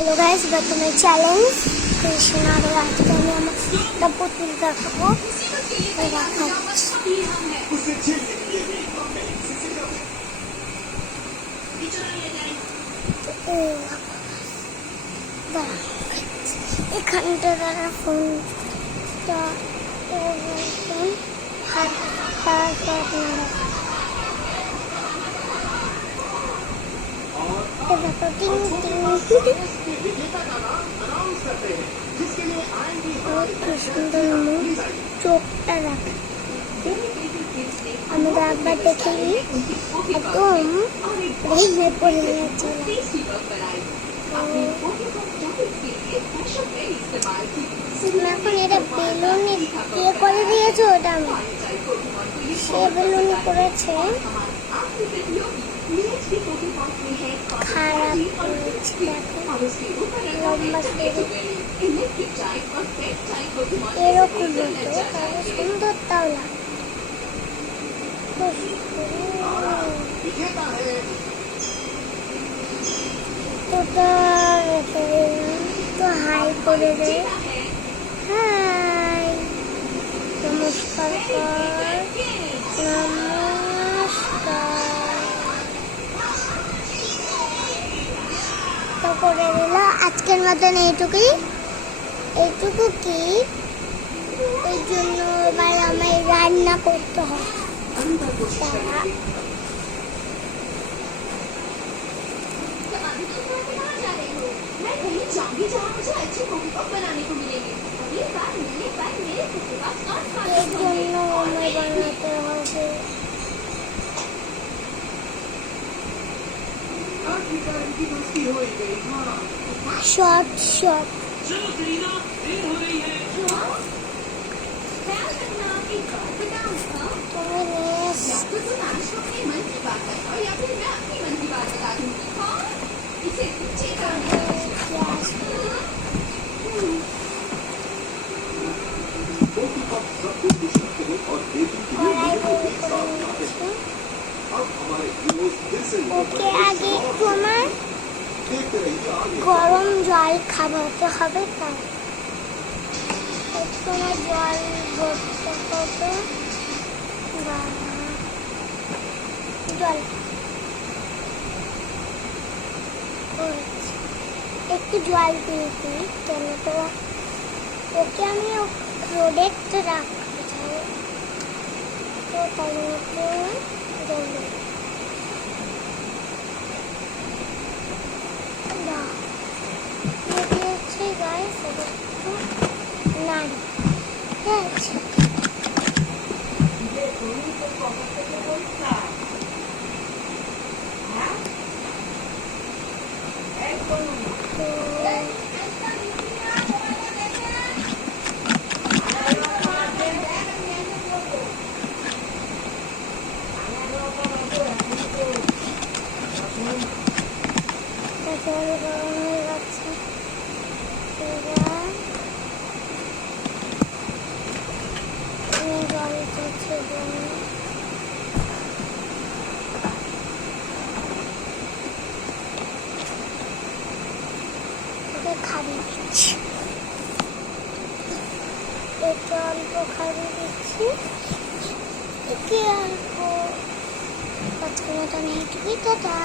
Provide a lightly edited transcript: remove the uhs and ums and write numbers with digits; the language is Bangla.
Hello guys, welcome my challenge Krishna और आज के मैं একটা পুতুল দেখাবো। এখানটা দ্বারা ফোনটা হাতটা সুন্দর মুখ, চোখটা রাখা। আমরা একবার দেখে নিই, একদম ভেঙে পড়ে গেছিল। এখন এটা বেলুনি দিয়ে করে দিয়েছে, ওটা আমি সে বেলুনি করেছে, খারাপ করেছে। লম্বা এরকম হতো তাহলে সুন্দরটাও লাগে। তো হাই করে দে, হাই, নমস্কার তো করে দিল। আজকের মতন এইটুকু কি এই জন্য এবার আমায় রান্না করতে হয়। এই জন্য আমায় বানাতে হবে। शॉर्ट ওকে আগে একটু আমার গরম জল খাওয়াতে হবে, তাই একটু আমার জল ভরতে হবে। জল একটু জল দিয়ে দিই, কেন তো ওকে আমি প্রোডাক্ট রাখতে চাই, তো তার মধ্যে জল খাইয়ে দিচ্ছি, একটু অল্প খাইয়ে দিচ্ছি, অল্প আজকের মতন এইটুকুই। টাটা।